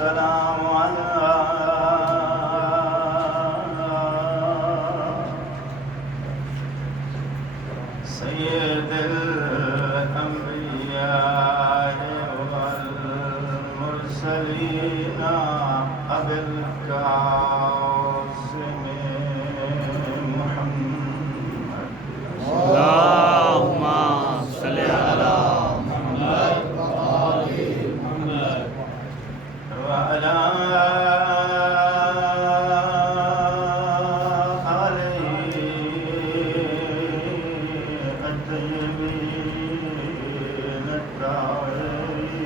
والسلام على سيد الأنبياء والمرسلين أبي القاسم محمد اللهم صل على محمد وآل محمد وعلى آله الطيبين الطاهرين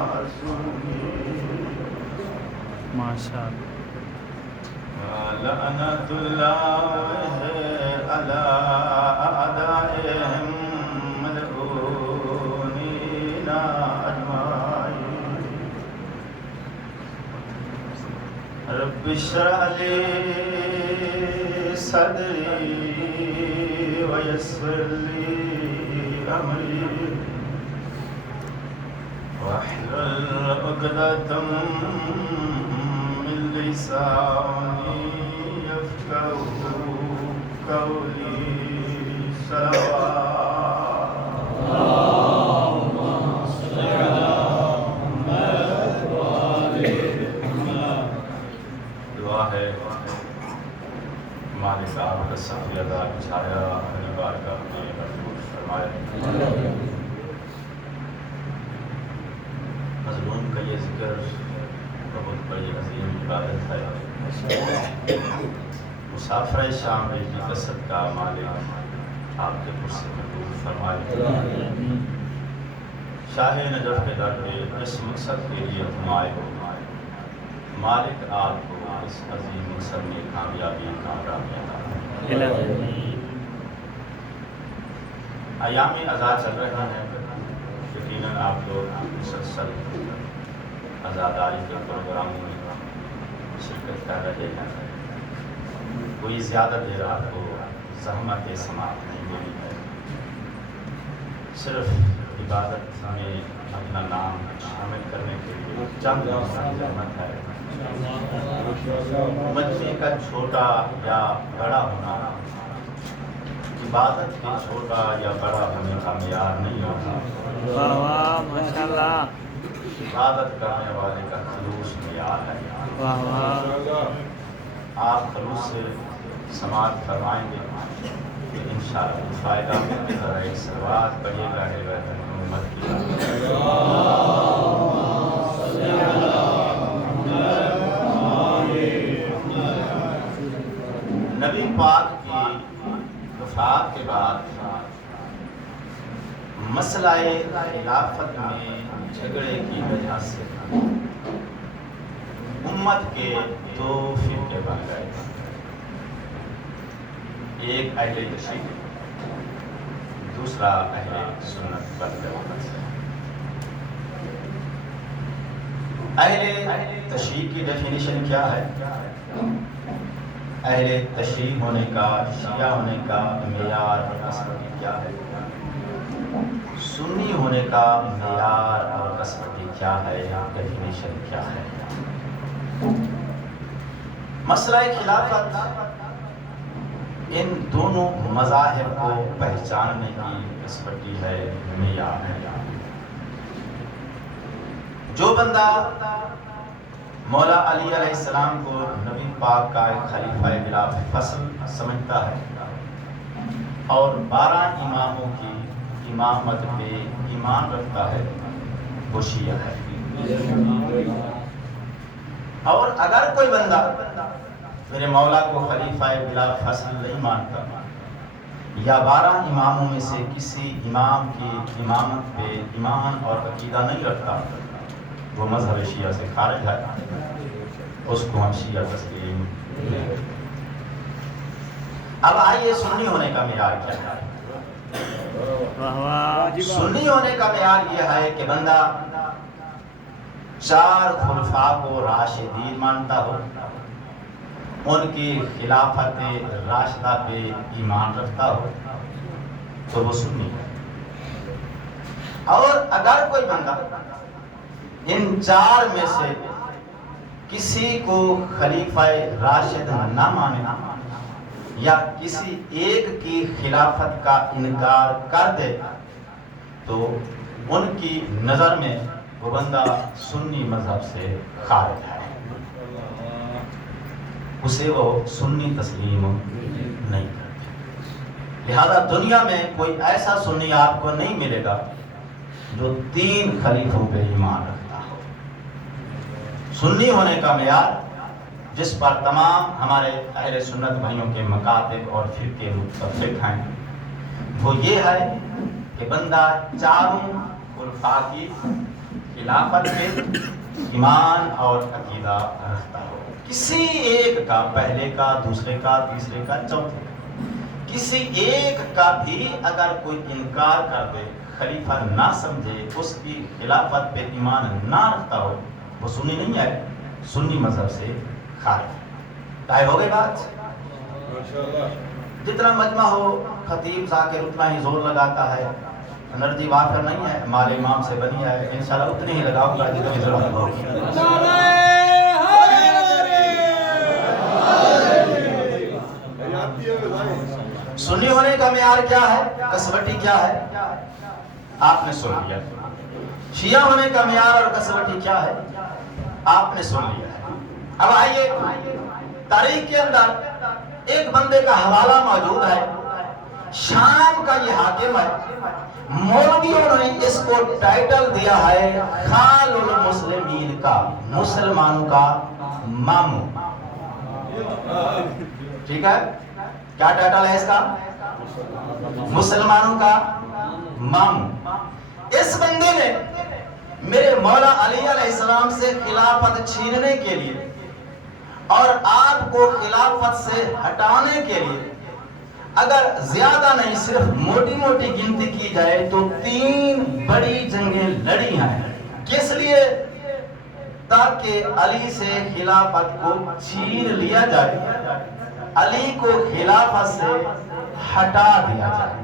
المعصومين ما شاء الله ولعنة الله على أعدائهم ملعونين أجمعين رب اشرح لي صدري ويسر لي أمري واحلل عقدة من لساني يفقهوا قولي صلوات اللهم صل على محمد وآل محمد دعا ہے ہمارے صاحب کا صفی ادا چھایا اپنی بارگاہ میں محفوظ فرمائے مظلوم کا یہ ذکر بہت بڑی عظیم عبادت ہے مسافر شام بیٹی کا صدقہ مالک آپ کے پر سے قبول فرمائے شاہ نجف کے در پہ اس مقصد کے لیے تم آئے ہو مالک آپ کو اس عظیم مقصد میں کامیابی کامیابی عطا فرمائے۔ ایام عزا چل رہے ہیں یقیناً آپ لوگ مسلسل عزاداری کے پروگراموں میں شرکت کر رہے ہیں کوئی زیادہ دیر آپ کو زحمت سماعت نہیں ملی ہے صرف عبادت میں اپنا نام شامل کرنے کے لیے چند زحمت ہے مجمع کا چھوٹا یا بڑا ہونا عبادت کے چھوٹا یا بڑا ہونے کا معیار نہیں ہوتا واہ واہ ماشاءاللہ عبادت کرنے والے کا خلوص معیار ہے واہ واہ آپ خلوص سے سماعت فرمائیں گے کہ انشاءاللہ فائدہ ملے گا ایک صلوات پڑھیے گا ہے محمد کی نبی پاک کی وفات کے بعد مسئلہ خلافت میں جھگڑے کی وجہ سے امت کے دو فرقے بن گئے ایک اہل تشیع دوسرا اہل سنت بن گئے اہل تشیع کی ڈیفینیشن کیا ہے اہل تشیع ہونے کا شیعہ ہونے کا معیار اور قسمتی کیا ہے سنی ہونے کا معیار اور قسمتی کیا ہے ڈیفینیشن کیا ہے مسئلہ خلافت ان دونوں مذاہب کو پہچاننے کی قسمتی ہے معیار ہے جو بندہ مولا علی علیہ السلام کو نبی پاک کا ایک خلیفہ بلا فصل سمجھتا ہے اور 12 اماموں کی امامت پہ ایمان رکھتا ہے وہ شیعہ ہے اور اگر کوئی بندہ میرے مولا کو خلیفہ بلا فصل نہیں مانتا یا 12 اماموں میں سے کسی امام کی امامت پہ ایمان اور عقیدہ نہیں رکھتا وہ مذہب شیعہ سے خارج ہے اس کو ہم شیعہ تسلیم نہیں کرتے۔ اب آئیے سنی ہونے کا معیار کیا ہے سنی ہونے کا معیار یہ ہے کہ بندہ 4 خلفاء کو راشدین مانتا ہو ان کی خلافت راشدہ پہ ایمان رکھتا ہو تو وہ سنی ہے اور اگر کوئی بندہ ان چار میں سے کسی کو خلیفہ راشد نہ مانے یا کسی ایک کی خلافت کا انکار کر دے تو ان کی نظر میں وہ بندہ سنی مذہب سے خارج ہے، اسے وہ سنی تسلیم نہیں کرتے۔ لہذا دنیا میں کوئی ایسا سنی آپ کو نہیں ملے گا جو 3 خلیفوں پہ ایمان رکھتا ہو۔ سنی ہونے کا معیار جس پر تمام ہمارے اہل سنت بھائیوں کے مکاتب اور فرقے متفق ہیں وہ یہ ہے کہ بندہ چاروں خلفاء کی خلافت پہ ایمان اور عقیدہ رکھتا ہو، کسی ایک کا، پہلے کا، دوسرے کا، تیسرے کا، چوتھے کا، کسی ایک کا بھی اگر کوئی انکار کر دے، خلیفہ نہ سمجھے، اس کی خلافت پہ ایمان نہ رکھتا ہو، وہ سنی نہیں ہے، سنی مذہب سے خارج۔ طے ہو گئی بات؟ جتنا مجمع ہو خطیب ذاکر اتنا ہی زور لگاتا ہے، انرجی وافر نہیں ہے، مال امام سے بنی ہے، انشاءاللہ اتنی ہی لگاؤں گا جتنی ضرورت ہوگی۔ سنی ہونے کا معیار کیا ہے، کسوٹی کیا ہے، آپ نے سن لیا۔ شیعہ ہونے کا معیار اور کسوٹی کیا ہے، آپ نے سن لیا ہے۔ اب آئیے تاریخ کے اندر ایک بندے کا حوالہ موجود ہے، شام کا یہ حاکم ہے، مولویوں نے اس کو ٹائٹل دیا ہے خال المسلمین کا، مسلمانوں کا ماموں۔ ٹھیک ہے، کیا ٹائٹل ہے اس کا؟ مسلمانوں کا ماموں۔ اس بندے نے میرے مولا علی علیہ السلام سے خلافت چھیننے کے لیے اور آپ کو خلافت سے ہٹانے کے لیے اگر زیادہ نہیں صرف موٹی موٹی گنتی کی جائے تو 3 بڑی جنگیں لڑی ہیں۔ کس لیے؟ تاکہ علی سے خلافت کو چھین لیا جائے، علی کو خلافت سے ہٹا دیا جائے۔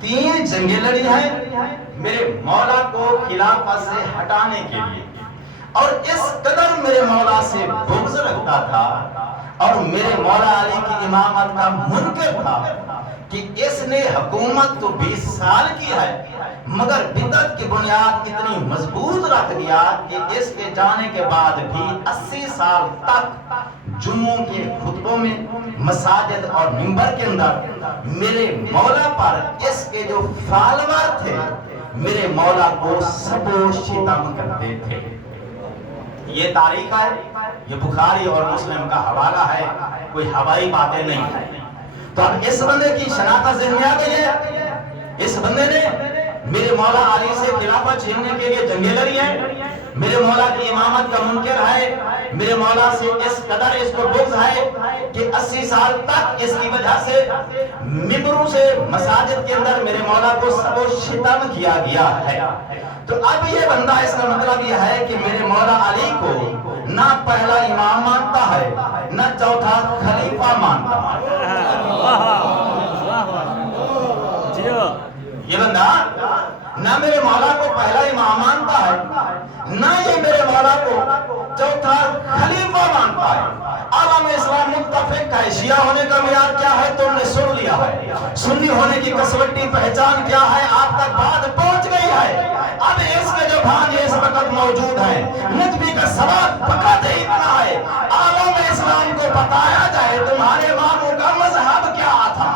3 جنگیں لڑی ہیں میرے مولا کو خلافت سے ہٹانے کے لیے، اور اس قدر میرے مولا سے بغض رکھتا تھا اور میرے مولا علی کی امامت کا منکر تھا کہ اس نے حکومت تو 20 سال کی ہے مگر بدعت کی بنیاد اتنی مضبوط رکھ دیا کہ اس کے جانے کے بعد بھی 80 سال تک جمعوں کے خطبوں میں، مساجد اور منبر کے اندر میرے مولا پر اس کے جو فالوور تھے میرے مولا کو سب و شتم کرتے تھے۔ یہ تاریخ ہے، یہ بخاری اور مسلم کا حوالہ ہے، کوئی ہوائی باتیں نہیں ہے۔ تو اب اس بندے کی شناخت ذہن میں آ گئی ہے، اس بندے نے میرے مولا علی سے خلافت چھیننے کے لیے جنگیں لڑی ہیں، میرے مولا کی امامت کا منکر ہے، میرے مولا سے اس قدر اس کو بغض ہے کہ 80 سال تک اس کی وجہ سے ممبروں سے مساجد کے اندر میرے مولا کو سب و شتم کیا گیا ہے۔ تو اب یہ بندہ، اس کا مطلب یہ ہے کہ میرے مولا علی کو نہ پہلا امام مانتا ہے نہ چوتھا خلیفہ مانتا ہے۔ یہ بندہ نہ میرے مولا کو پہلا امام مانتا ہے نہ یہ میرے مولا کو چوتھا خلیفہ مانتا ہے۔ عالم اسلام متفق ہے، شیعہ ہونے کا معیار کیا ہے تم نے سن لیا ہے، سنی ہونے کی کسوٹی پہچان کیا ہے آپ تک بات پہنچ گئی ہے۔ اب اس کے جو بھانجے اس وقت موجود ہیں، نجبی کا سوال فقط اتنا ہے، عالم اسلام کو بتایا جائے تمہارے ماموں کا مذہب کیا تھا۔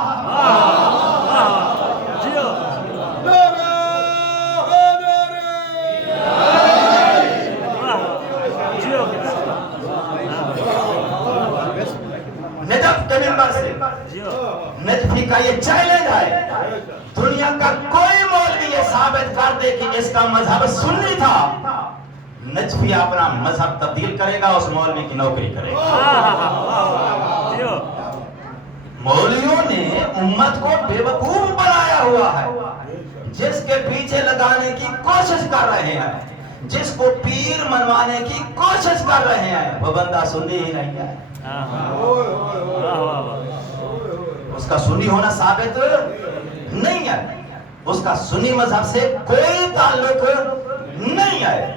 نجف کے ممبر سے نجفی کا یہ چیلنج ہے، دنیا کا کوئی مولوی یہ ثابت کر دے کہ اس کا مذہب سنی تھا، نجفی اپنا مذہب تبدیل کرے گا، اس مولوی کی نوکری کرے گا۔ مولویوں نے امت کو بے وقوف بنایا ہوا ہے، جس کے پیچھے لگانے کی کوشش کر رہے ہیں، جس کو پیر منوانے کی کوشش کر رہے ہیں، وہ بندہ سنی ہی نہیں ہے، اس کا سنی ہونا ثابت نہیں ہے، اس کا سنی مذہب سے کوئی تعلق نہیں ہے۔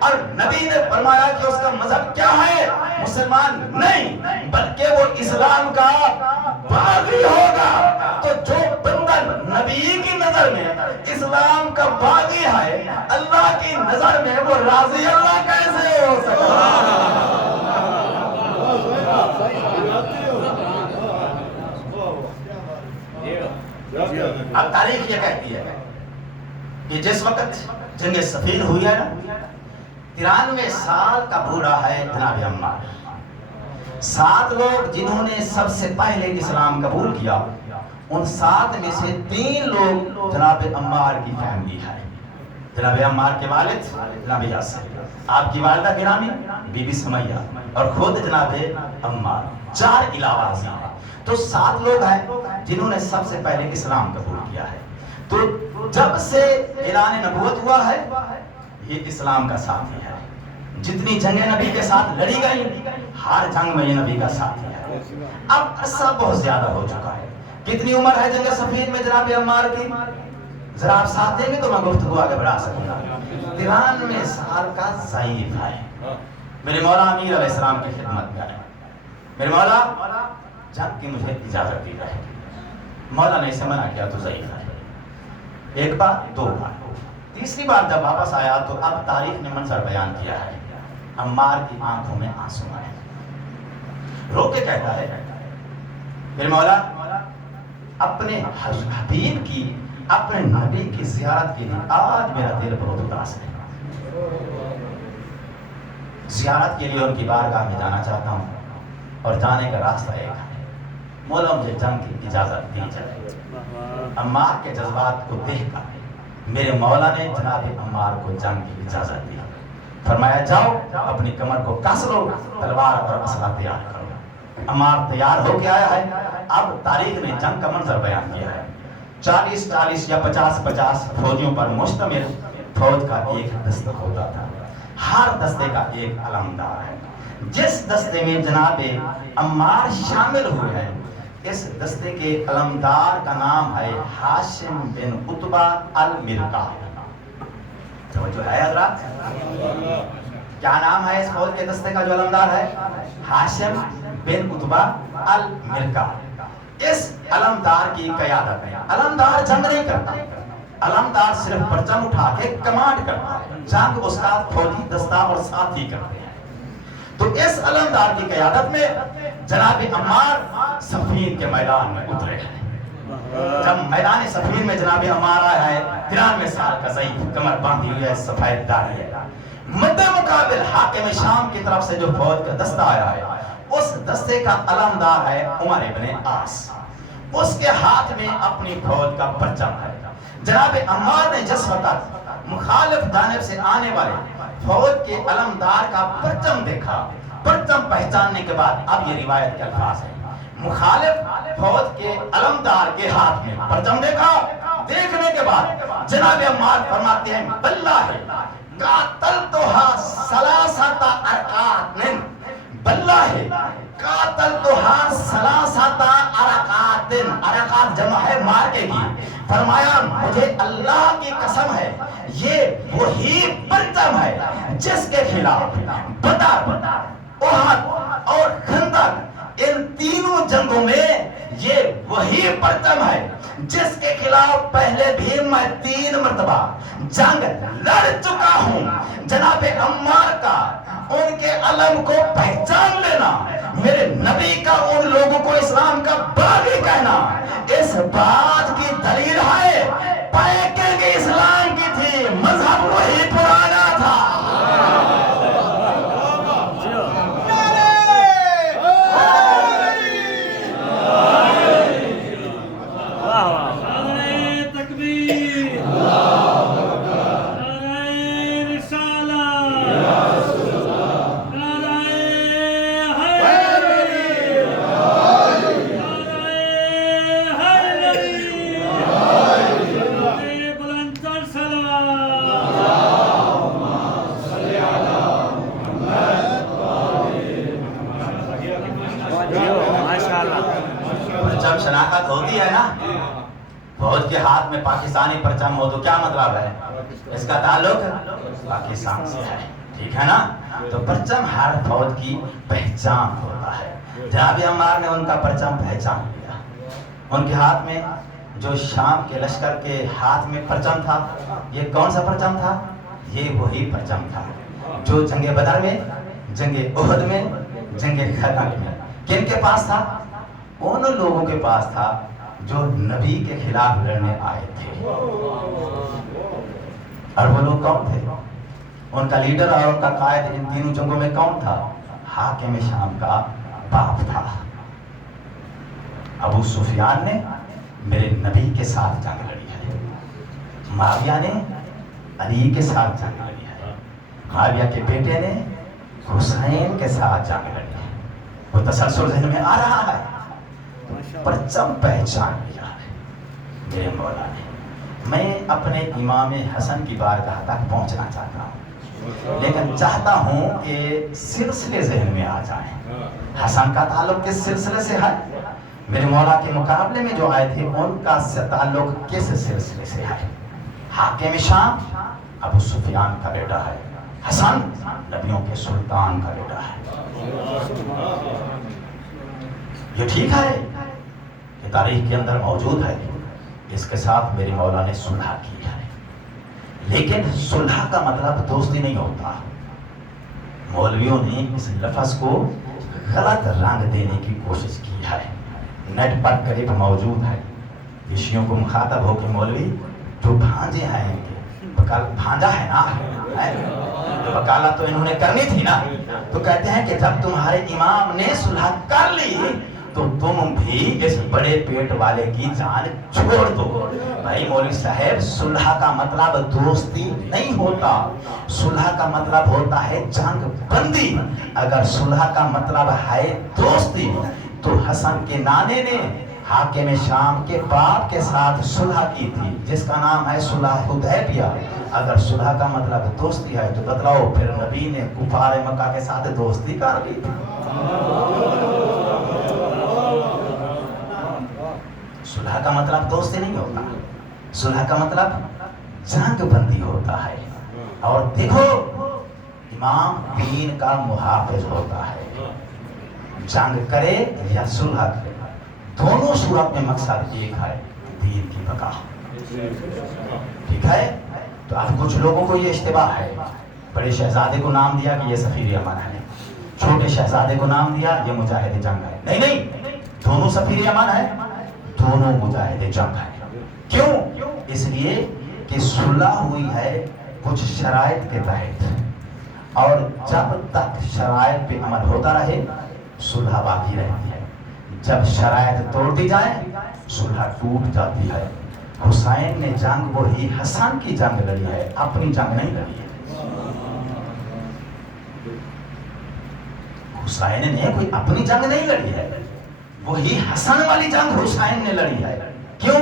اور نبی نے فرمایا کہ اس کا مذہب کیا ہے؟ مسلمان نہیں بلکہ وہ اسلام کا باغی ہوگا۔ تو جو بندہ نبی کی نظر میں اسلام کا باغی ہے، اللہ کی نظر میں وہ راضی اللہ کیسے ہو سکتا؟ اب تاریخ یہ کہتی ہے کہ جس وقت جنگ صفین ہوئی ہے نا، 93 سال کا بوڑھا ہے جناب عمار۔ 7 لوگ جنہوں نے سب سے پہلے اسلام قبول کیا، ان 7 میں سے 3 لوگ جناب عمار کی فیملی ہے۔ جناب عمار کے والد جناب یاسر، آپ کی والدہ گرامی بی بی سمیہ، اور خود جناب عمار، 4 علاوہ ازیں ہیں۔ تو 7 لوگ ہیں جنہوں نے سب سے پہلے اسلام قبول کیا ہے۔ تو جب سے اعلان نبوت ہوا ہے، یہ اسلام کا ساتھی ہے۔ جتنی جنگیں نبی کے ساتھ لڑی گئی، ہر جنگ میں یہ نبی کا ساتھی ہے۔ اب عرصہ بہت زیادہ ہو چکا ہے۔ کتنی عمر ہے جنگ صفین میں جناب عمار کی؟ ذرا آپ ساتھ دیں گے تو میں گفتگو آگے بڑھا سکوں گا۔ 93 سال کا ضعیف ہے۔ میرے مولا امیر علیہ السلام کی خدمت میں آئے، میرے مولا جنگ کی مجھے اجازت دی رہے۔ مولا نے اسے منع کیا تو ضعیف ہے۔ 1 بار 2 بار، تیسری بار جب واپس آیا تو اب تاریخ نے منظر بیان کیا ہے۔ عمار کی آنکھوں میں آنسو آئے، رو کے کہتا ہے میرے مولا اپنے حبیب کی، اپنے نبی کی زیارت کے لیے آج میرا دل بہت اداس ہے۔ زیارت کے لیے ان کی بارگاہ میں جانا چاہتا ہوں، اور جانے کا راستہ ایک ہے، مولا مجھے جنگ کی اجازت دی جائے۔ عمار کے جذبات کو دیکھ کر میرے مولا نے جناب عمار کو جنگ کی اجازت دی۔ فرمایا جاؤ اپنی کمر کو کس لو، تلوار اور اسلحہ تیار کرو۔ عمار تیار ہو کے آیا ہے۔ اب تاریخ نے جنگ کا منظر بیان کیا ہے۔ 40 یا 50 فوجیوں پر مشتمل فوج کا ایک دستہ ہوتا تھا، ہر دستے کا ایک علمدار ہے۔ جس دستے میں جناب عمار شامل ہوئے ہیں، اس دستے کے علمدار کا نام ہے ہاشم بن عتبہ المرقہ۔ جو ہے حضرات، کیا نام ہے اس فوج کے دستے کا جو علمدار ہے؟ ہاشم بن عتبہ المرقہ۔ اس علمدار کی قیادت ہے۔ علمدار جنگ نہیں کرتا، علمدار صرف پرچم اٹھا کے کمانڈ کرتا ہے۔ جنگ اس کا فوجی دستہ اور ساتھی کرتے ہیں۔ تو اس علمدار کی قیادت میں جناب عمار صفین کے میدان میں اترے ہیں۔ جب میدان صفین میں جناب عمار آیا ہے، 93 سال کا ضعیف، کمر باندھی ہوئی ہے، سفید داڑھی ہے، مد مقابل حاکم شام کی طرف سے جو فوج کا دستہ آیا ہے، اس دستے کا علمدار ہے عمر ابن عاص۔ اس کے ہاتھ میں اپنی فوج کا پرچم ہے۔ جناب عمار نے جس وقت مخالف جانب سے آنے والے فوج کے علمدار کا پرچم دیکھا، پرچم پہچاننے کے بعد اب یہ روایت کے الفاظ ہیں، مخالف فوج کے علمدار کے ہاتھ میں پرچم دیکھا، دیکھنے کے بعد جناب عمار فرماتے ہیں باللہ قاتلتھا ثلاثۃ ارقات، باللہ قاتلتھا ثلاثۃ ارقات، ارقات جمع ہے مارکے کی۔ فرمایا مجھے اللہ کی قسم ہے یہ وہی پرچم ہے جس کے خلاف بدر، احد اور خندق، ان تینوں جنگوں میں یہ وہی پرچم ہے جس کے خلاف پہلے بھی میں 3 مرتبہ جنگ لڑ چکا ہوں۔ جناب عمار کا ان کے علم کو پہچان لینا، میرے نبی کا ان لوگوں کو اسلام کا باغی کہنا، اس بات کی دلیل ہے پیکنگ اسلام کی تھی، مذہب وہی پرانا تھا۔ پرچم شناخت ہوتی ہے نا، فوج کے ہاتھ میں پاکستانی پرچم ہو تو کیا مطلب ہے؟ اس کا تعلق پاکستان سے ہے، ٹھیک ہے نا؟ تو پرچم ہر فوج کی پہچان ہوتا ہے۔ جناب عمار نے ان کا پرچم پہچان لیا، ان کے ہاتھ میں جو شام کے لشکر کے ہاتھ میں پرچم تھا، یہ کون سا پرچم تھا؟ یہ وہی پرچم تھا جو جنگ بدر میں، جنگ احد میں، جنگ خندق میں کن کے پاس تھا؟ ان لوگوں کے پاس تھا جو نبی کے خلاف لڑنے آئے تھے۔ اور وہ لوگ کون تھے؟ ان کا لیڈر اور ان کا قائد ان تینوں جنگوں میں کون تھا؟ حاکم شام کا باپ تھا۔ ابو سفیان نے میرے نبی کے ساتھ جنگ لڑی ہے، معاویہ نے علی کے ساتھ جنگ لڑی ہے، معاویہ کے بیٹے نے حسین کے ساتھ جنگ لڑی ہے۔ وہ تسلسل ذہن میں آ رہا ہے، پرچم پہچان لیا ہے میرے مولا نے۔ میں اپنے امام حسن کی بارگاہ تک پہنچنا چاہتا ہوں، لیکن چاہتا ہوں کہ سلسلے ذہن میں آ جائیں۔ حسن کا تعلق کس سلسلے سے ہے؟ میرے مولا کے مقابلے میں جو آئے تھے ان کا تعلق کس سلسلے سے ہے؟ حاکم شام ابو سفیان کا بیٹا ہے، حسن نبیوں کے سلطان کا بیٹا ہے۔ یہ ٹھیک ہے کہ تاریخ کے اندر موجود ہے، اس کے ساتھ میرے مولا نے صلح کی ہے، لیکن صلح کا مطلب دوستی نہیں ہوتا۔ مولویوں نے اس لفظ کو غلط رنگ دینے کی کوشش کی ہے، نیٹ پر قریب موجود ہے، شیعوں کو مخاطب ہو کے مولوی جو بھانجے ہیں ان کے، بھانجا ہے نا، وکالت تو انہوں نے کرنی تھی نا، تو کہتے ہیں کہ جب تمہارے امام نے صلح کر لی تو تم بھی اس بڑے پیٹ والے کی جان چھوڑ دو۔ بھائی مولوی صاحب، صلح کا مطلب دوستی نہیں ہوتا، صلح کا مطلب ہوتا ہے جنگ بندی۔ اگر صلح کا مطلب ہے دوستی تو حسن کے نانے نے حاکم شام کے باپ کے ساتھ صلح کی تھی، جس کا نام ہے صلح حدیبیہ۔ اگر صلح کا مطلب دوستی ہے تو بتلاؤ پھر نبی نے کفار مکہ کے ساتھ دوستی کر لی تھی؟ صلح کا مطلب دوستی نہیں ہوتا، صلح کا مطلب جنگ بندی ہوتا ہے۔ اور دیکھو، امام دین کا محافظ ہوتا ہے، جنگ کرے یا صلح کرے، دونوں صورت میں مقصد ایک ہے، دین کی بقا۔ ٹھیک ہے؟ تو اب کچھ لوگوں کو یہ اشتباہ ہے، بڑے شہزادے کو نام دیا کہ یہ سفیر امن ہے، چھوٹے شہزادے کو نام دیا یہ مجاہد جنگ ہے۔ نہیں نہیں، دونوں سفیر امن ہے، دونوں مجاہد جنگ ہے۔ کیوں؟ اس لیے کہ صلح ہوئی ہے کچھ شرائط کے تحت، اور جب تک شرائط پہ عمل ہوتا رہے صلح باقی رہتی ہے، جب شرائط توڑ دی جائے صلح ٹوٹ جاتی ہے۔ حسین نے جنگ وہی حسن کی جنگ لڑی ہے، اپنی جنگ نہیں لڑی ہے۔ حسین نے کوئی اپنی جنگ نہیں لڑی ہے، وہی حسن والی جنگ حسین نے لڑی ہے۔ کیوں؟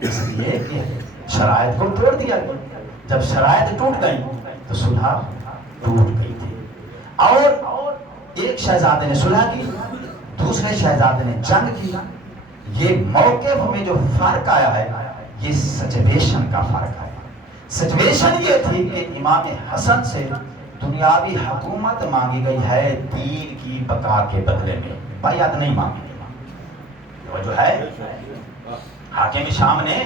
اس لیے کہ شرائط کو توڑ دیا، جب شرائط ٹوٹ گئی تو صلح ٹوٹ گئی تھی۔ اور ایک شہزادے نے صلح کی، دوسرے شہزادے نے جنگ کی۔ یہ موقف میں جو فرق آیا ہے یہ سچویشن کا فرق ہے۔ سچویشن یہ تھی کہ امام حسن سے دنیاوی حکومت مانگی گئی ہے دین کی بقا کے بدلے میں، بیعت نہیں مانگی گئی۔ وہ جو ہے حاکم شام نے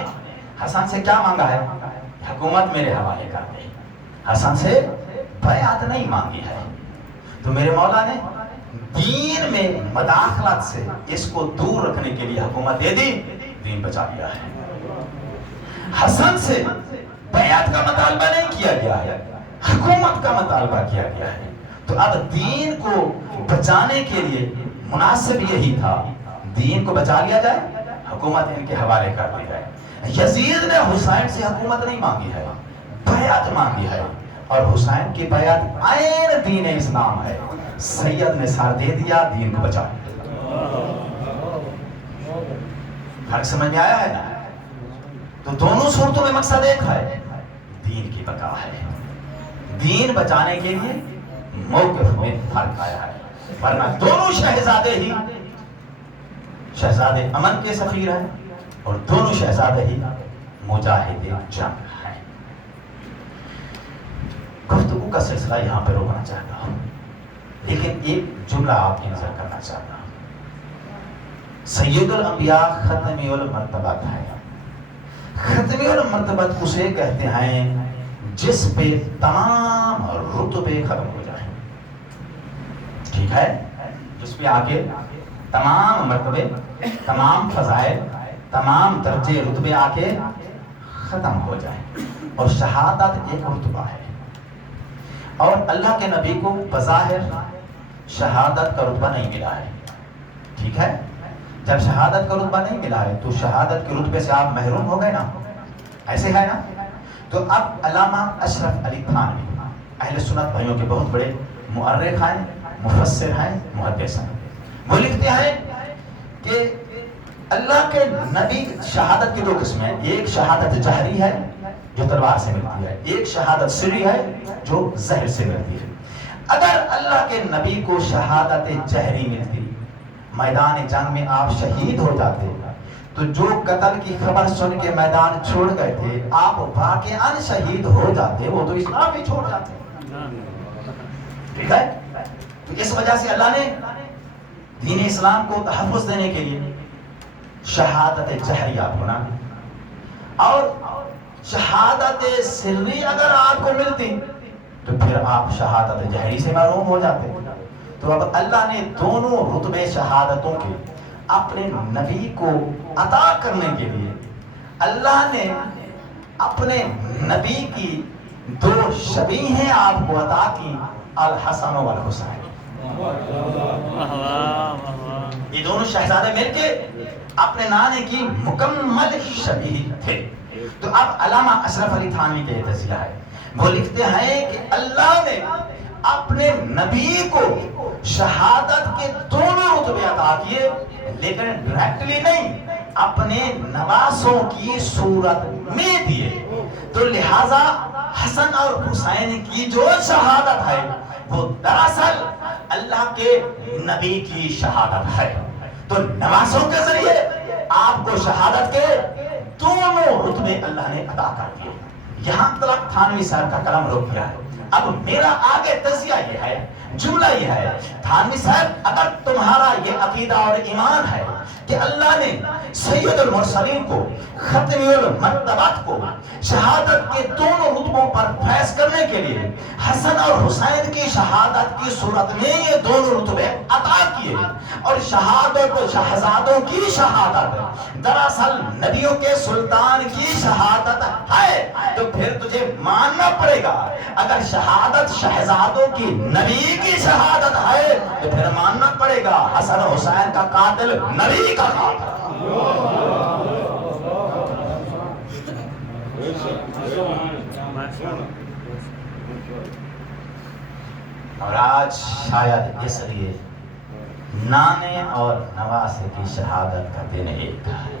حسن سے کیا مانگا ہے؟ حکومت میرے حوالے کر دے، حسن سے بیعت نہیں مانگی ہے۔ تو میرے مولا نے دین میں مداخلت سے اس کو دور رکھنے کے لیے حکومت دے دی، دین بچا لیا ہے۔ حسن سے بیعت کا مطالبہ نہیں کیا گیا ہے، حکومت کا مطالبہ کیا گیا ہے۔ تو اب دین کو بچانے کے لیے مناسب یہی تھا، دین کو بچا لیا جائے، حکومت ان کے حوالے کر دی جائے۔ یزید نے حسین سے حکومت نہیں مانگی ہے، بیعت مانگی ہے، اور حسین کی بیعت عین دین اسلام ہے۔ سید نے سر دے دیا، دین کو بچا لیا۔ فرق سمجھ میں آیا ہے نا؟ تو دونوں صورتوں میں مقصد ایک ہے، دین کی بقا ہے۔ دین بچانے کے لیے موقف میں فرق آیا ہے، ورنہ دونوں شہزادے ہی شہزادے امن کے سفیر ہیں، اور دونوں شہزادے ہی مجاہد جنگ ہیں۔ گفتگو کا سلسلہ یہاں پہ روکنا چاہتا ہوں، لیکن ایک جملہ آپ کی نظر کرنا چاہتا ہوں۔ سید الانبیاء ختمی المرتبت ہے۔ ختمی المرتبت اسے کہتے ہیں جس پہ تمام رتبے ختم ہو جائیں، ٹھیک ہے، جس پہ آ کے تمام مرتبے، تمام فضائل، تمام درجے رتبے آ کے ختم ہو جائیں۔ اور شہادت ایک رتبہ ہے، اور اللہ کے نبی کو بظاہر شہادت کا رتبہ نہیں ملا ہے، ٹھیک ہے۔ جب شہادت کا رتبہ نہیں ملا ہے تو شہادت کے رتبے سے آپ محروم ہو گئے نا، ایسے ہے نا۔ تو اب علامہ اشرف علی تھانوی اہل سنت بھائیوں کے بہت بڑے مؤرخ ہیں، مفسر ہیں، محدث ہیں، وہ لکھتے ہیں کہ اللہ کے نبی شہادت کی دو قسمیں ہیں، ایک شہادت جہری ہے جو تلوار سے ملتی ہے، ایک شہادت سری ہے جو زہر سے ملتی ہے۔ اگر اللہ کے نبی کو شہادت جہری ملتی، میدان جنگ میں آپ شہید ہو جاتے، تو جو قتل کی خبر سن کے میدان چھوڑ گئے تھے، آپ واقعاً شہید ہو جاتے، وہ تو اسلام بھی چھوڑ جاتے، ٹھیک ہے۔ تو اس وجہ سے اللہ نے دین اسلام کو تحفظ دینے کے لیے شہادت جہری آپ کو نہ دی، اور شہادت سری اگر آپ کو ملتی تو پھر آپ شہادت جہری سے محروم ہو جاتے۔ تو اب اللہ نے دونوں رتبے شہادتوں کے اپنے نبی کو عطا کرنے کے لیے اللہ نے اپنے نبی کی دو شبیہیں آپ کو عطا کی، الحسن والحسین۔ یہ دونوں شہزادے مل کے اپنے نانے کی مکمل شبیہ تھے۔ تو اب علامہ اشرف علی تھانوی کے تذکرہ ہے، وہ لکھتے ہیں کہ اللہ نے اپنے نبی کو شہادت کے دونوں رتبے عطا کیے، لیکن ڈائریکٹلی نہیں، اپنے نواسوں کی صورت میں دیے۔ تو لہذا حسن اور حسین کی جو شہادت ہے وہ دراصل اللہ کے نبی کی شہادت ہے۔ تو نواسوں کے ذریعے آپ کو شہادت کے دونوں رتبے اللہ نے عطا کر دیے۔ یہاں تک تھانوی صاحب کا کلام روک گیا ہے۔ اب میرا آگے تجزیہ یہ ہے، جملہ یہ ہے، تھانوی صاحب اگر تمہارا یہ عقیدہ اور ایمان ہے کہ اللہ نے سید المرسلین کو، ختمی المرتبات کو شہادت کے دونوں رتبوں پر فیض کرنے کے لیے حسن اور حسین کی شہادت کی صورت میں یہ دونوں رتبے عطا کیے، اور شہادت شہزادوں کی شہادت دراصل نبیوں کے سلطان کی شہادت ہے، تو پھر تجھے ماننا پڑے گا اگر شہادت شہزادوں کی نبی کی شہادت ہے تو پھر ماننا پڑے گا حسن حسین کا قاتل نبی کا قاتل۔ اور آج شاید اس لیے نانے اور نواسے کی شہادت کا دن ایک ہے۔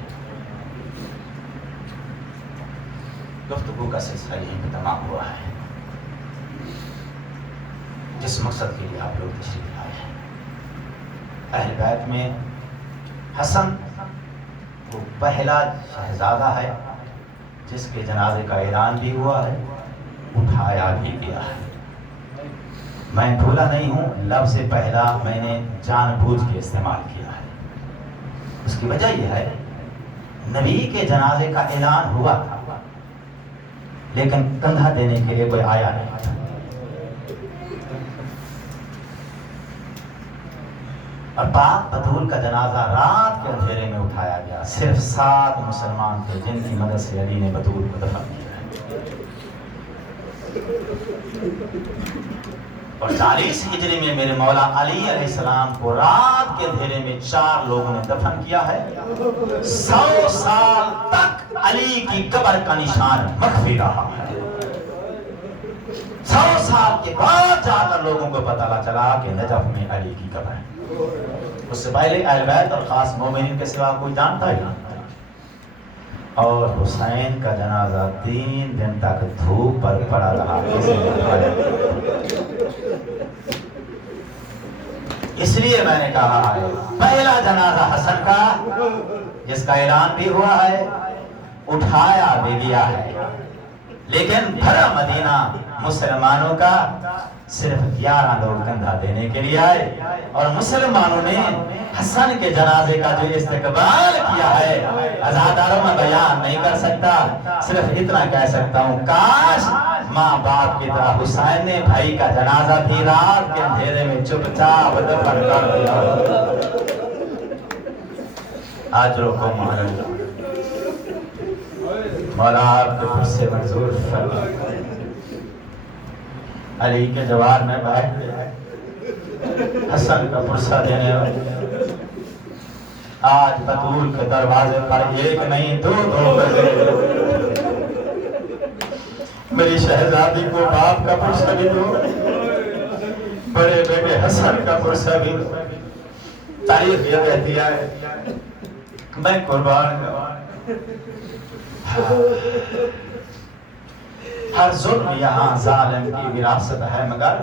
گفتگو کا سلسلہ یہیں پہ تمام ہوا ہے۔ جس مقصد کے لیے آپ لوگ تشریف لائے ہیں، اہل بیت میں حسن وہ پہلا شہزادہ ہے جس کے جنازے کا اعلان بھی ہوا ہے، اٹھایا بھی گیا ہے۔ میں بھولا نہیں ہوں، لفظ پہلا میں نے جان بوجھ کے استعمال کیا ہے۔ اس کی وجہ یہ ہے نبی کے جنازے کا اعلان ہوا تھا لیکن کندھا دینے کے لیے کوئی آیا نہیں تھا، اور پاک بطول کا جنازہ رات کے اندھیرے میں اٹھایا گیا۔ صرف 7 مسلمان تھے جن کی مدد سے علی نے بطول کو دفن کیا، اور 40 ہجری میں میرے مولا علی علیہ السلام کو رات کے اندھیرے میں 4 لوگوں نے دفن کیا ہے۔ 100 سال تک علی کی قبر کا نشان مخفی رہا ہے۔ 100 سال کے بعد جا کر لوگوں کو پتہ چلا کہ نجف میں علی کی قبر ہے۔ اس سے پہلے اہل بیت اور خاص مومنین کے سوا کوئی جانتا ہی نہیں تھا۔ اور حسین کا جنازہ 3 دن تک دھوپ پر پڑا رہا، اس لیے میں نے کہا ہے پہلا جنازہ حسن کا جس کا اعلان بھی ہوا ہے، اٹھایا بھی گیا ہے، لیکن بھرا مدینہ مسلمانوں کا صرف 11 لوگ کندھا دینے کے لیے آئے اور مسلمانوں نے حسن کے جنازے کا جو استقبال کیا ہے عزاداروں میں بیان نہیں کر سکتا، صرف اتنا کہہ سکتا ہوں کاش ماں باپ کی طرح حسین نے بھائی کا جنازہ بھی رات کے اندھیرے میں چپ چاپ دفن کر دیا۔ آج روکو مولا آپ کے پھر سے منظور فرما۔ علی کے جوار میں بیٹھ گئے حسن کا پرسہ دینے والے، آج بطول کے دروازے پر ایک نہیں دو بجے، میری شہزادی کو باپ کا پرسہ بھی دو، بڑے بیٹے حسن کا پرسہ بھی دو۔ تاریخ یہ کہتی ہے میں قربان ہر ظلم یہاں ظالم کی وراثت ہے، مگر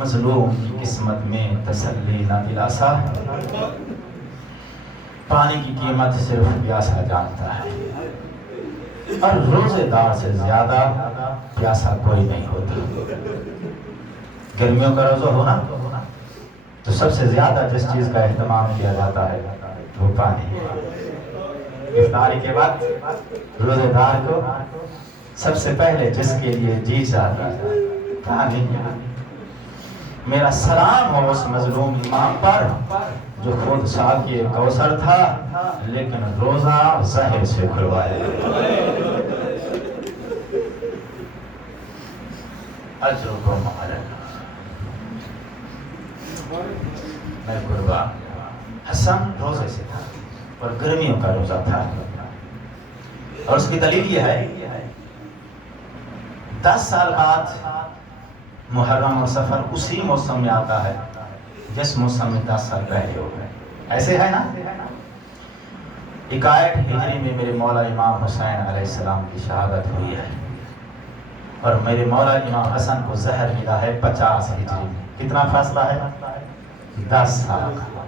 مظلوم کی قسمت میں تسلی نہ دلاسا۔ پانی کی قیمت صرف پیاسا جانتا ہے اور روزے دار سے زیادہ پیاسا کوئی نہیں ہوتا۔ گرمیوں کا روزہ ہونا تو سب سے زیادہ جس چیز کا اہتمام کیا جاتا ہے وہ پانی ہے۔ افطاری کے وقت روزے دار کو سب سے پہلے جس کے لیے جی چاہتا ہے پانی۔ میرا سلام ہو اس مظلوم امام پر جو خود ساقی کوثر تھا لیکن روزہ زہر سے کھلوایا۔ اجرکم علی میں قربان۔ حسن روزے سے تھا اور گرمیوں کا روزہ تھا اور اس کی دلیل یہ ہے 10 سال بعد محرم اور سفر اسی موسم میں آتا ہے جس موسم میں 10 سال پہلے ہو گئے، ایسے ہے نا۔ 61 ہجری میں میرے مولا امام حسین علیہ السلام کی شہادت ہوئی ہے اور میرے مولا امام حسن کو زہر ملا ہے 50 ہجری میں۔ کتنا فاصلہ ہے؟ 10 سال کا۔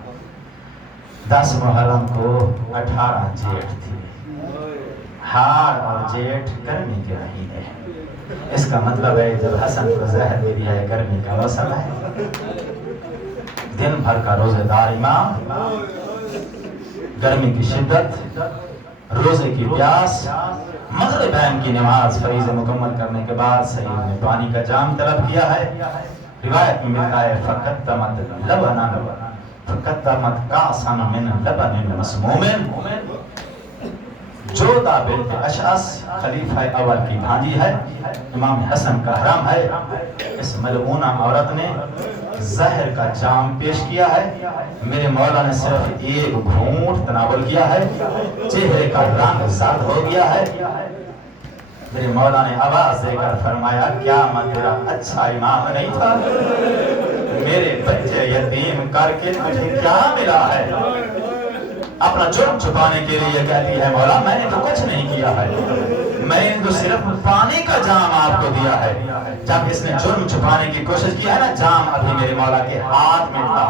10 محرم کو 18 جیٹھ تھی۔ ہاڑ اور جیٹھ گرمی کے مہینے ہیں، اس کا مطلب ہے جب حسن کو زہر ملی ہے گرمی کا موسم ہے۔ دن بھر کا روزے دار امام، گرمی کی شدت، روزے کی پیاس، مغربین کی نماز فریضہ مکمل کرنے کے بعد سید نے پانی کا جام طلب کیا ہے۔ روایت میں ملتا ہے فقدمت لبنا فقدمت کاسا من لبن مسموم۔ جودہ بنت اشعث خلیفہ اول کی بھانجی ہے، امام حسن کا حرم ہے۔ اس ملعونہ عورت نے زہر کا جام پیش کیا ہے، میرے مولا نے صرف ایک گھونٹ تناول کیا ہے، چہرے کا رنگ زرد ہو گیا ہے۔ میرے مولا نے آواز دے کر فرمایا کیا میں تیرا اچھا امام نہیں تھا؟ میرے بچے یتیم کر کے مجھے کیا ملا ہے؟ اپنا جرم چھپانے کے لیے کہتی ہے مولا میں نے تو کچھ نہیں کیا ہے، میں نے تو صرف پانی کا جام آپ کو دیا ہے۔ جب اس نے جرم چھپانے کی کوشش کی ہے نا، جام ابھی میرے مولا کے ہاتھ میں تھا،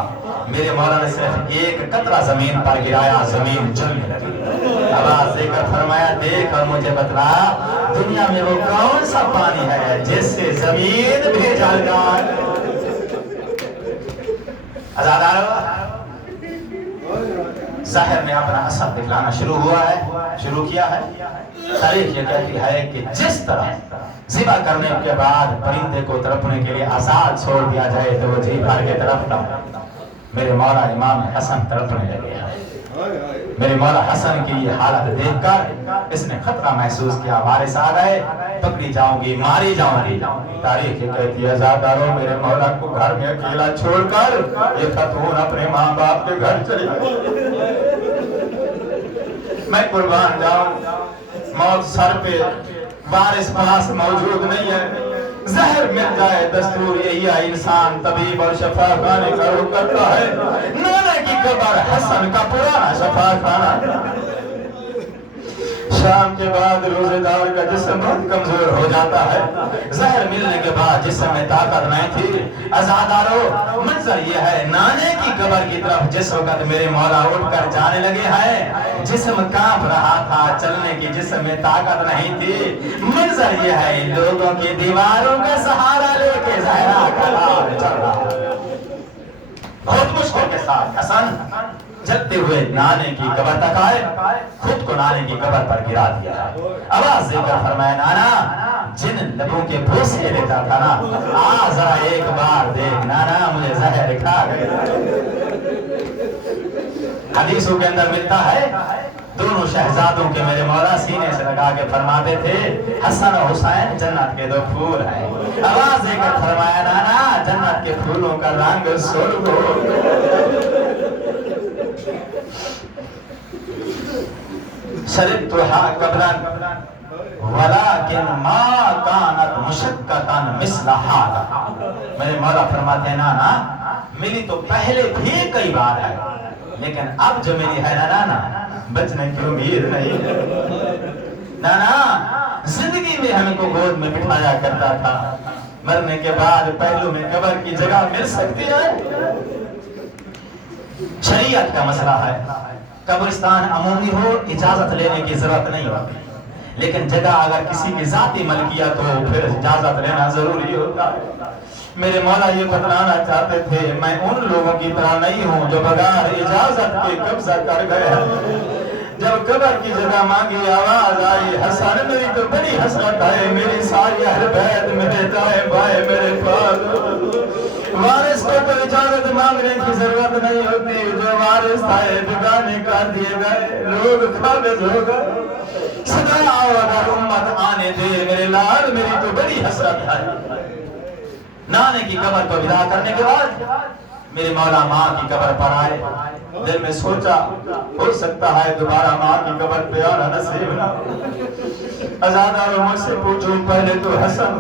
میرے مولا نے صرف ایک قطرہ زمین پر گرایا، زمین جلنے لگی۔ آواز دے کر فرمایا دیکھ اور مجھے بتلا دنیا میں وہ کون سا پانی ہے جس سے زمین بھی جل جائے؟ عزادارو، ظاہر نے اپنا اثر دکھلانا شروع کیا ہے۔ تاریخ یہ کہتی ہے کہ جس طرح ذبح کرنے کے بعد پرندے کو تڑپنے کے لیے آزاد چھوڑ دیا جائے تو وہ جی بھر کے تڑپتا، میرے مولا امام حسن تڑپنے لگے۔ میرے مولا حسن کی یہ حالت دیکھ کر اس نے خطرہ محسوس کیا، وارث آ گئے، پکڑی جاؤں گی، ماری جاؤں گی۔ تاریخ یہ کہتی ہے عزادارو میرے مولا کو گھر میں اکیلا چھوڑ کر یہ خاتون اپنے ماں باپ کے گھر چلی گئی۔ میں قربان جاؤں، موت سر پہ، وارث پاس موجود نہیں ہے، زہر مل جائے دستور یہی ہے، انسان طبیب اور شفا خانے کا رخ کرتا ہے۔ نانا کی قبر حسن کا پرانا شفا خانہ، شام کے بعد روزے دار کا جسم بہت کمزور ہو جاتا ہے. زہر ملنے کے بعد جسم میں طاقت نہیں تھی. عزادارو منظر یہ ہے نانے کی قبر کی طرف جس وقت میرے مولا اٹھ کر جانے لگے ہیں جسم کانپ رہا تھا, چلنے کی جسم میں طاقت نہیں تھی. منظر یہ ہے لوگوں کی دیواروں کا سہارا لے کے زہرا کا راہ چل رہا ہے. بہت مشکل کے ساتھ حسن جلتے ہوئے نانے کی قبر تک آئے, خود کو نانے کی قبر پر گرا دیا. آواز دے کر فرمایا نانا جن لبوں کے بوسے لیتا تھا نا ذرا ایک بار دیکھ نانا مجھے زہر کھا گیا. حدیثوں کے اندر ملتا ہے دونوں شہزادوں کے میرے مولا سینے سے لگا کے فرماتے تھے حسن و حسین جنت کے دو پھول ہیں. آواز دے کر فرمایا نانا جنت کے پھولوں کا رنگ سرخ ہو. شربتها قبلا ولكن ما كانت مشقة مثل هذا. میرے مولا فرماتے ہیں نانا میری تو پہلے بھی کئی بار ہے لیکن اب جو میری ہے نانا بچنے کی امید نہیں. نانا زندگی میں ہم کو گود میں بٹھایا کرتا تھا, مرنے کے بعد پہلو میں قبر کی جگہ مل سکتی ہے. شریعت کا مسئلہ ہے قبرستان عمومی ہو اجازت لینے کی ضرورت نہیں ہوتی, لیکن جگہ اگر کسی کی ذاتی ملکیت ہو پھر اجازت لینا ضروری ہوتا ہے. میرے مولا یہ بتلانا چاہتے تھے میں ان لوگوں کی طرح نہیں ہوں جو بغیر اجازت کے قبضہ کر گئے. جب قبر کی جگہ مانگی آواز آئی حسن میری تو بڑی حسرت ہے, میری ساری اہل بیت میرے دائیں بائیں میرے پاس وارث کو تو اجازت مانگنے کی ضرورت نہیں ہوتی, جو وارث تھے بگانے کر دیے گئے لوگ قابض ہو گئے. صدا آؤ اگر امت آنے دے میرے لال میری تو بڑی حسرت ہے. نانے کی قبر کو ودا کرنے کے بعد میرے مولا ماں کی قبر پر آئے. دل میں سوچا ہو سکتا ہے دوبارہ ماں کی قبر پہ آنا نصیب نہ. عزاداروں مجھ سے پوچھو پہلے تو حسن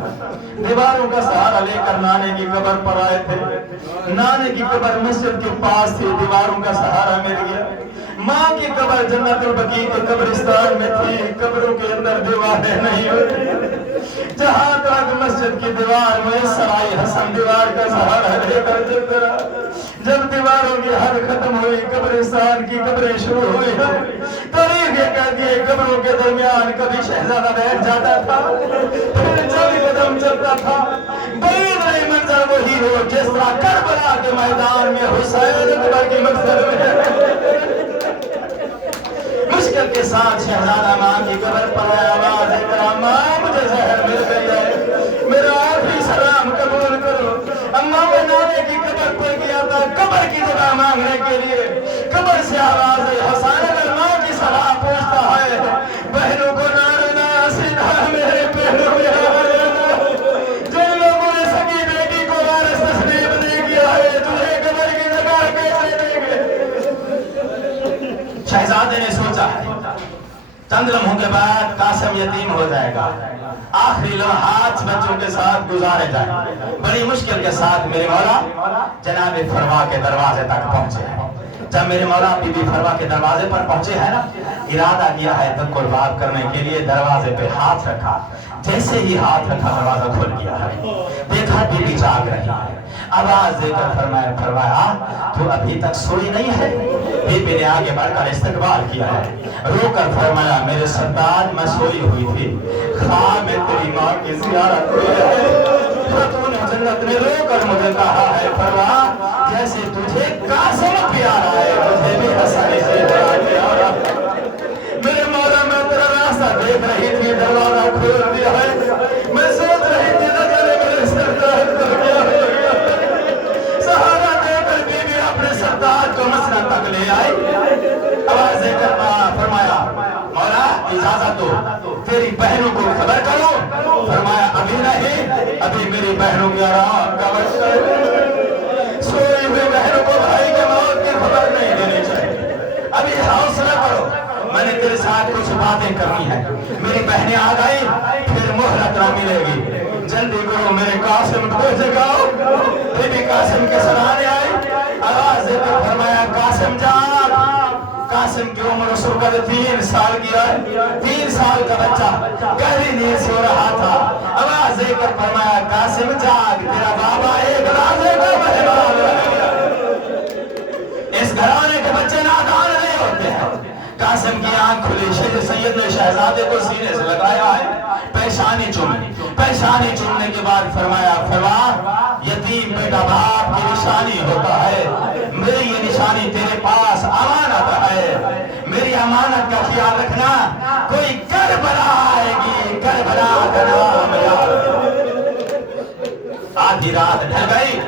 دیواروں کا سہارا لے کر نانے کی قبر پر آئے تھے. نانے کی قبر مسجد کے پاس تھی, دیواروں کا سہارا مل گیا. ماں کی قبر جنت البقیع کے قبرستان میں تھی, قبروں کے اندر دیواریں نہیں ہوتی. جہاں تک مسجد کی دیوار میں سرائی حسن دیوار کا سہارا لے کر چلتا رہا. جب دیواروں کی حد ختم ہوئی قبرستان کی قبریں شروع ہوئی. تاریخ یہ کہتی ہے قبروں کے درمیان کبھی شہزادہ بیٹھ جاتا تھا پھر چند قدم چلتا تھا. بعید نہیں منظر وہی ہو جس طرح کربلا کے میدان میں حسین اکبر کی مقصد میں مشکل کے ساتھ شہزادہ ماں کی قبر پر آواز اکرام ماں مجھے زہر مل گئی ہے میرا آخری سلام قبول کرو. اماں میں نانے کی قبر پر گیا تھا قبر کی جگہ مانگنے کے لیے. قبر سے آواز حسین اگر ماں کی صلاح پوچھتا ہے بہنوں کو نارنا سیدھا میرے پیروں میں آیا. جن لوگوں نے سکی بیٹی کو وارث تسلیم نہیں کیا ہے تجھے قبر کی جگہ کیسے دیں گے. شہزادے نے سوچا چند لمحوں کے بعد قاسم یتیم ہو جائے گا, آخری لمحات بچوں کے ساتھ گزارے جائیں. بڑی مشکل کے ساتھ میرے مولا جناب فروا کے دروازے تک پہنچے ہیں. جب میرے مولا بی بی فروا کے دروازے پر پہنچے ہیں نا ارادہ کیا ہے تک قربان کرنے کے لیے دروازے پہ ہاتھ رکھا. جیسے ہی ہاتھ رکھا دروازہ کھل گیا ہے. دیکھا بی بی جاگ رہی ہے. آواز دے کر فرمایا تو ابھی تک سوئی نہیں ہے. بی بی نے آگے بڑھ کر استقبال کیا ہے. رو کر فرمایا میرے سردار میں سوئی ہوئی تھی, خواب میں تیری ماں کی زیارت ہوئی ہے. خاتون جنت نے رو کر مجھے کہا ہے فرما جیسے تجھے قاسم پیارا ہے مجھے بھی حسن سے پیارا. میرے مولا میں تیرا راستہ دیکھ رہی تھی, دروازہ کھول دیا ہے. میں سوچ رہی تھی نظر میرے سردار کو کیا ہو گیا. سہارا دے کر بی بی اپنے سردار کو مسجد تک لے آئی. آواز دے کر فرمایا مولا اجازت دو تیری بہنوں کو خبر کرو. فرمایا ابھی نہیں, ابھی میری بہنوں کی آرام کا وقت ہے. سوئی ہوئی بہنوں کو بھائی کے موت کی خبر نہیں دینی چاہیے. ابھی حوصلہ کرو, میں نے تیرے ساتھ کچھ باتیں کرنی ہیں. میری بہنیں آ گئی پھر مہلت نہ ملے گی. جلدی کرو میرے قاسم کو جگاؤ. بی بی قاسم کے سرانے آئی. آواز دے کر فرمایا قاسم جان. قاسم کی عمر اس وقت 3 سال کی ہے، 3 سال کا بچہ گہری نیند سو رہا تھا، آواز دے کر فرمایا قاسم جاگ، تیرا بابا ایک رازے کا مہمان ہے۔ اس گھرانے کے بچے نادان نہیں ہوتے ہیں۔ قاسم کی آنکھ کھلی، سید نے شہزادے کو سینے سے لگایا ہے، پیشانی چومی، پیشانی چومنے کے بعد فرمایا یتیم بیٹا باپ کی نشانی ہوتا ہے، میری یہ نشانی تیرے پاس امانت ہے، میری امانت کا خیال رکھنا، کوئی کربلا آئے گی، کربلا کا نام یاد۔ آدھی رات ڈھل گئی،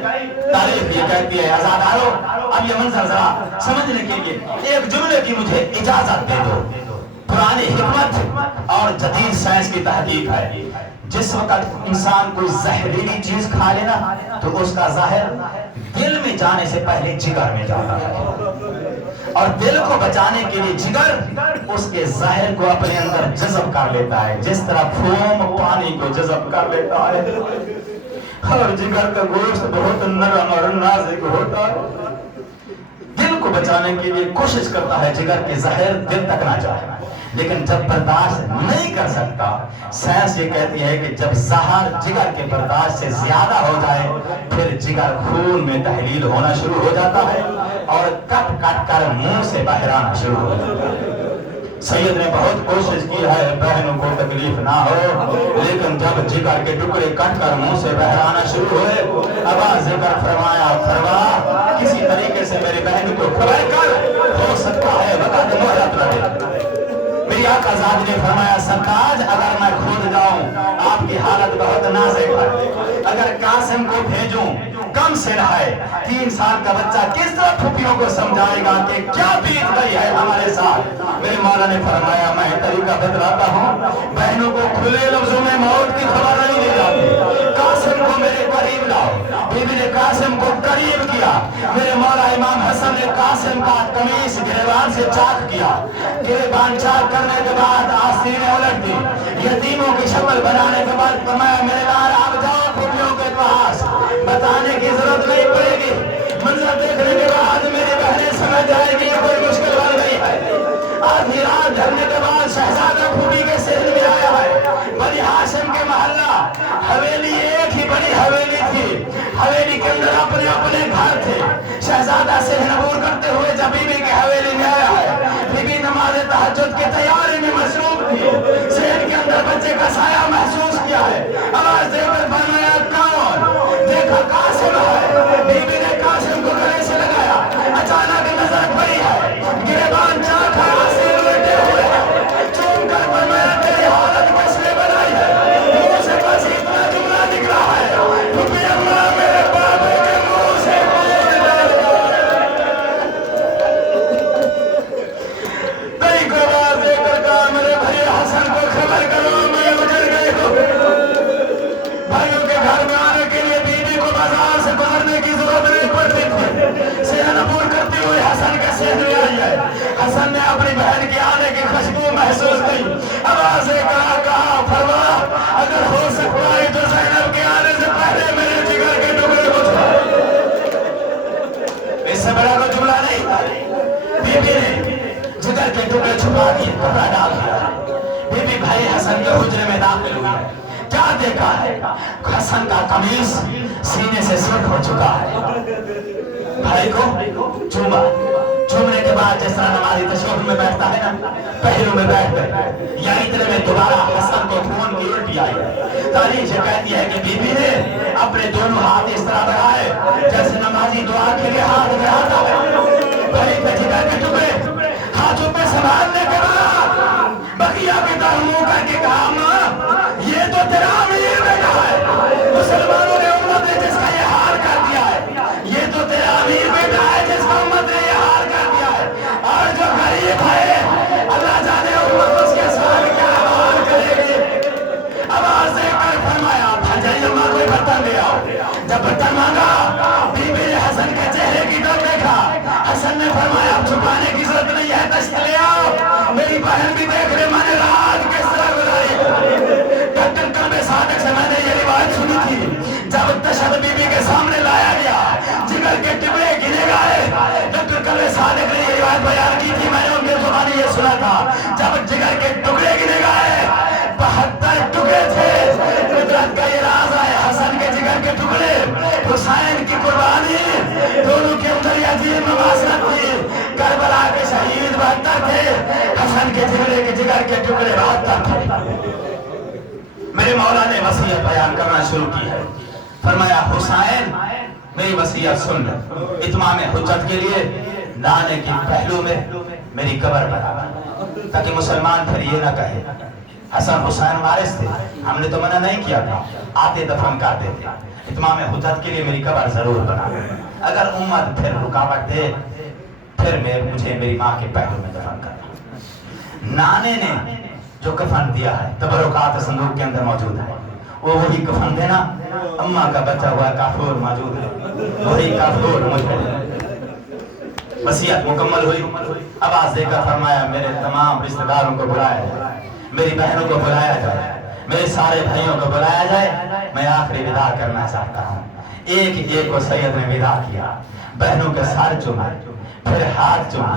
تاریخ یہ کہتی ہے آزادارو، اب یہ منظر ذرا سمجھنے کے لیے ایک جملے کی مجھے اجازت دے دو۔ پرانی حکمت اور جدید سائنس کی تحقیق ہے، جس وقت انسان کوئی زہریلی چیز کھا لینا تو اس کا زہر دل میں جانے سے پہلے جگر میں جاتا ہے، اور دل کو بچانے کے لیے جگر اس کے زہر کو اپنے اندر جذب کر لیتا ہے، جس طرح فوم پانی کو جذب کر لیتا ہے، اور جگر کا گوشت بہت نرم اور نازک ہوتا ہے، دل کو بچانے کے لیے کوشش کرتا ہے جگر کے زہر دل تک نہ جائے، لیکن جب برداشت نہیں کر سکتا، سائنس یہ کہتی ہے کہ جب زہر جگر کے برداشت سے زیادہ ہو جائے پھر جگر خون میں تحلیل ہونا شروع ہو جاتا ہے اور کٹ کٹ کر منہ سے باہر آنا شروع ہو جاتا ہے۔ سید نے بہت کوشش کی ہے بہنوں کو تکلیف نہ ہو، لیکن جب جگر کے ٹکڑے کٹ کر منہ سے باہر آنا شروع ہوئے، آواز دے کر فرمایا کسی طریقے سے میری بہن کو خبر کر، ہو سکتا ہے وقت مہلت رہے۔ میری آقا زاد نے فرمایا سرتاج اگر میں کھود جاؤں، آپ کی حالت بہت نازک ہے، اگر قاسم کو بھیجوں کم سے رہے، 3 سال کا بچہ کس طرح پھوپھیوں کو سمجھائے گا کہ کیا بیت گئی ہے ہمارے ساتھ؟ میرے مولا نے فرمایا میں طریقہ بتلاتا ہوں، بہنوں کو کھلے لفظوں میں موت کی خبر نہیں دی جاتی، قاسم کو میرے قریب لاؤ۔ بی بی نے قاسم کو قریب کیا، میرے مولا امام حسن نے قاسم کا قمیص گریبان سے چاک کیا، گریبان چاک کرنے کے بعد آستینیں الٹ دی، یتیموں کی شکل بنانے کے بعد فرمایا میرے لال آپ جاؤ پھوپھیوں کے پاس، بتانے کی ضرورت نہیں پڑے گی، منظر دیکھنے کے بعد میری بہنیں سمجھ جائے گی یہ کوئی مشکل بن گئی ہے۔ آدھی رات ڈھلنے کے بعد شہزادہ پھوپھی کے صحن میں آیا ہے، بنی ہاشم کے محلہ حویلی ایک ہی بڑی حویلی تھی، حویلی کے اندر اپنے اپنے گھر تھے، شہزادہ صحن عبور کرتے ہوئے جب بی بی کی حویلی میں آیا ہے، بی بی نماز تہجد کی تیاری میں مصروف تھی، صحن کے اندر بچے کا سایہ محسوس کیا ہے، آواز دے کر فرمایا کون؟ دیکھا قاسم ہے، بی بی نے قاسم کو گلے سے لگایا، اچانک نظر پڑی ہے، گریبان چاک ہے، آسین لٹے ہوئے ہیں، چون کر فرمایا تیری حالت کس نے بنائی ہے؟ منہ سے بس اتنا جملہ نکلا ہے، پھوپھی اماں میرے بابے کے منہ سے نہیں کو آواز دے کر کہا میرے بھائی حسن کو خبر کرو میں اجڑ گئی ہوں۔ بھائیوں کے گھر میں آنے کے لیے بی بی کو بازار سے گزرنے کی ضرورت نہیں پڑتی تھی، صحن عبور کرتی ہوئی حسن کے صحن میں آئی ہے، حسن نے اپنی بہن کے آنے کی خوشبو محسوس کی، آواز دے کر کہا فرما اگر ہو سکتا ہے تو زینب کے آنے سے پہلے میرے جگر کے ٹکڑے کو چھوڑ۔ اس سے بڑا کوئی جملہ نہیں تھا، بی بی نے جگر کے ٹکڑے چھپا دیے، کپڑا ڈال دیا، بی بی بھائی حسن کے حجرے میں داخل ہوئی، کیا دیکھا ہے؟ حسن کا قمیص سینے سے سرخ ہو چکا ہے، بھائی کو چوما، چومنے کے بعد جس طرح نمازی تشہد میں بیٹھتا ہے نا، پہلو میں بیٹھ گئے، یا اتنے میں دوبارہ حسن کو خون کی الٹی آئی ہے، تاریخ یہ کہتی ہے کہ بی بی نے اپنے دونوں ہاتھ اس طرح بڑھائے جیسے نمازی دعا کے لیے ہاتھ بڑھاتا ہے، بھائی کے جگر کے ٹکڑے ہاتھوں پہ سنبھالنے کے بعد بقیہ کی طرح منہ کر کے کہا ماں یہ تو تیرا امیر بیٹا ہے، مسلمانوں نے امت نے جس کا یہ حال کر دیا ہے، یہ تو تیرا امیر بیٹا ہے جس کا امت نے یہ حال کر دیا ہے، اور جو غریب ہے اللہ جانے امت اس کے ساتھ کیا حال کرے گی۔ آواز دے کر فرمایا بھجائی اماں کوئی برتن لے آؤ، جب برتن مانگا حسین کی قربانی دونوں کے اندر یہ عظیم مواصلت تھی. کربلا کے شہید 72 تھے, حسن کے جگر کے ٹکڑے 72 تھے. میرے مولا نے وصیت بیان کرنا شروع کی ہے. فرمایا حسین میری وصیت سن لے, اتمام حجت کے لیے نانے کے پہلو میں میری قبر بنا, تاکہ مسلمان پھر یہ نہ کہے حسن حسین وارث تھے, ہم نے تو منع نہیں کیا تھا, آتے دفن کر دیتے. اتمام حجت کے لیے میری قبر ضرور بنا. اگر امت پھر رکاوٹ دے پھر مجھے میری ماں کے پہلو میں دفن کرنا. نانے نے جو کفن دیا ہے تبرکات صندوق کے اندر موجود ہے, وہ وہی کفن دینا. اماں کا بچہ ہوا کافور موجود ہے, وہی کافور مجھے. وصیت مکمل ہوئی. آواز دے کر فرمایا میرے تمام رشتہ داروں کو بلایا جائے, میری بہنوں کو بلایا جائے, میرے سارے بھائیوں کو بلایا جائے. میں آخری وداع کرنا چاہتا ہوں. ایک ایک کو سید نے وداع کیا. بہنوں کے سر چوما, پھر ہاتھ چوما,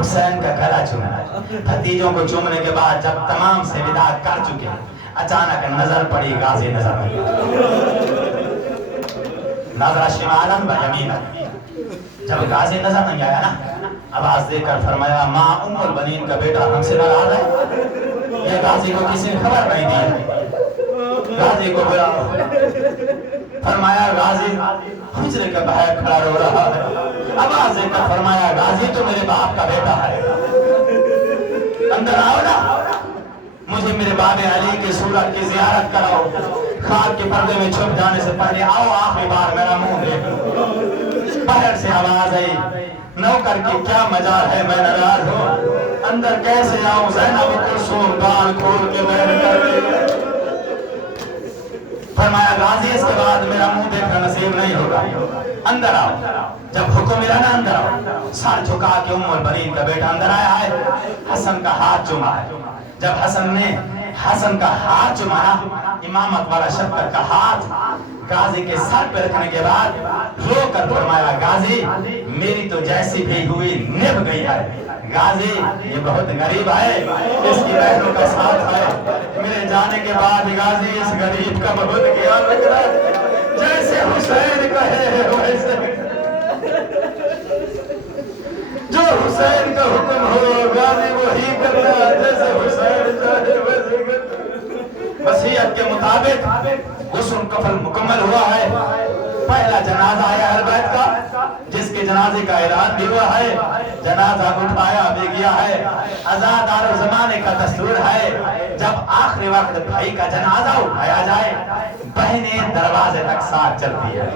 حسین کا گلا چوما. بھتیجوں کو چومنے کے بعد جب تمام سے وداع کر چکے, اچانک نظر پڑی غازی نظر آئی. نظر شمالاً و یمینا, جب غازی نظر نہیں آیا نا, آواز دے کر فرمایا ماں ام البنین کا بیٹا ہم سے ناراض ہے. یہ غازی کو کسی نے خبر نہیں دی, غازی کو بلاؤ. فرمایا غازی حجرے کے باہر کھڑا رو رہا ہے. آواز دے کر فرمایا غازی تو میرے باپ کا بیٹا ہے, اندر آؤ نا, مجھے میرے باب علی کی صورت کی زیارت کراؤ. خاک کے پردے میں چھپ جانے سے پہلے آؤ آخری بار میرا منہ دیکھ لو. باہر سے آواز آئی نوکر کی کیا مجال ہے میں ناراض ہوں, اندر کیسے آؤں. زینب کلثوم بال کھول کے بیٹھ کر فرمایا غازی اس کے بعد میرا منہ دیکھنا نصیب نہیں ہوگا, اندر آؤ. جب حکم ملا نا اندر آؤ, سر جھکا کے ام البنین کا بیٹا اندر آیا ہے. حسن کا ہاتھ چوما ہے. جب حسن نے حسن کا ہاتھ چومایا, امامت والا شفقت کا ہاتھ غازی کے سر پہ رکھنے کے بعد رو کر فرمایا غازی میری تو جیسی بھی ہوئی نبھ گئی ہے. غازی یہ بہت غریب ہے, اس کی بہنوں کا ساتھ ہے. میرے جانے کے بعد غازی اس غریب کا بہت خیال رکھ رہا ہے. جیسے حسین کہے ویسے, جو حسین کا حکم ہو غازی وہی کرتا ہے, جیسے حسین چاہے ویسے کرتا. وصیت کے مطابق غسل کفن مکمل ہوا ہے. پہلا جنازہ ہے اہل بیت کا, جس کے جنازے کا اعلان بھی ہوا ہے. جنازہ اٹھایا بھی گیا ہے. عزادار زمانے کا دستور ہے جب آخری وقت بھائی کا جنازہ اٹھایا جائے بہنیں دروازے تک ساتھ چلتی ہے.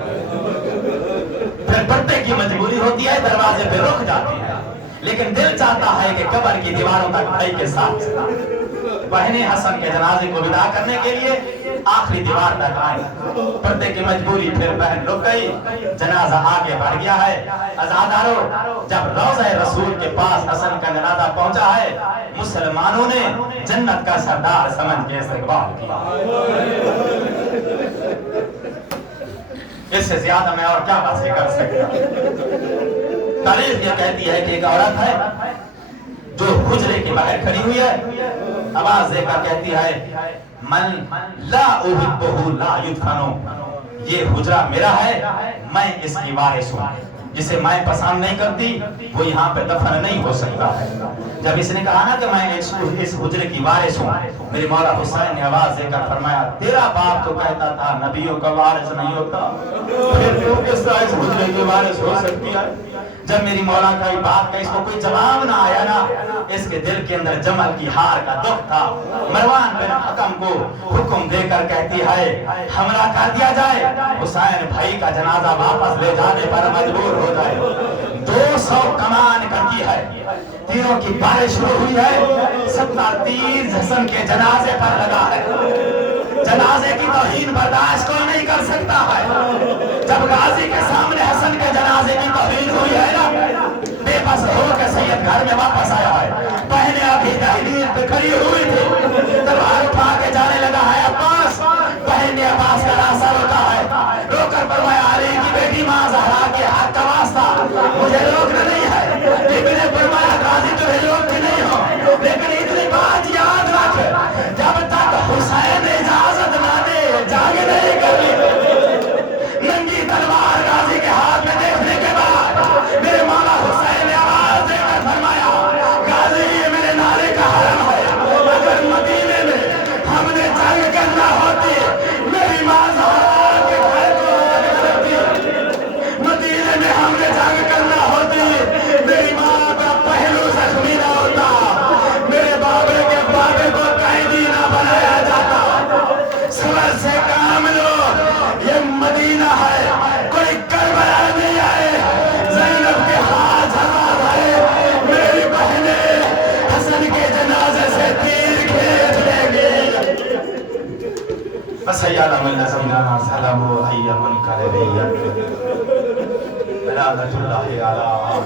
پھر پردے کی مجبوری ہوتی ہے, دروازے پہ رک جاتی ہے, لیکن دل چاہتا ہے کہ قبر کی دیواروں تک بھائی کے ساتھ چلا. بہنیں حسن کے جنازے کو ودا کرنے کے لیے آخری دیوار تک آئیں. پردے کی مجبوری پھر بہن رک گئی, جنازہ آگے بڑھ گیا ہے. عزاداروں جب روضہ رسول کے پاس حسن کا جنازہ پہنچا ہے, مسلمانوں نے جنت کا سردار سمجھ کے استقبال کیا. اس سے زیادہ میں اور کیا باتیں کر سکتا. تاریخ یہ کہتی ہے کہ ایک عورت ہے جو حجرے کے باہر کھڑی ہوئی ہے, آواز دے کر کہتی ہے من لا احبہ لا یدفنو, یہ حجرہ میرا ہے, میں اس کی وارث ہوں. جسے میں پسند نہیں کرتی وہ یہاں پہ دفن نہیں ہو سکتا ہے. جب اس نے کہا نا کہ میں اس حجرے کی وارث ہوں, میرے مولا حسین نے آواز دے کر فرمایا تیرا باپ تو کہتا تھا نبیوں کا وارث نہیں ہوتا, پھر تو کس طرح اس حجرے کی وارث ہو سکتی ہے. جب میری مولا کا بات کا اس کو کوئی جواب نہ آیا نا, اس کے دل کے اندر جمل کی ہار کا دکھ تھا. مروان بن حکم کو حکم دے کر کہتی ہے حملہ کر دیا جائے, حسین بھائی کا جنازہ واپس لے جانے پر مجبور ہو جائے. 200 کمان کرتی ہے, تیروں کی بارش شروع ہوئی ہے, 70 تیر حسن کے جنازے پر لگا ہے. جنازے کی توہین برداشت کوئی نہیں کر سکتا ہے. جب غازی کے سامنے حسن کے جنازے کی توہین ہوئی ہے نا, بے بس ہو کے سید گھر میں واپس آیا ہے. بہنیں ابھی دہلیز پہ کھڑی ہوئی تھی, تلوار اٹھا کے جانے لگا ہے عباس. بہن نے عباس کا راستہ روکا ہے, رو کر فرمایا علی کی بیٹی ماں زہرا کے ہاتھ کا واسطہ مجھے روکنا نہیں ہے. لیکن نے فرمایا غازی تمہیں روکتی نہیں ہو, لیکن اتنی بات یاد رکھ, جب تک حسین اجازت نہ دے جنگ نہیں کرنی. ننگی تلوار سيعلم الذين ظلموا أي منقلب ينقلبون. لعنة الله على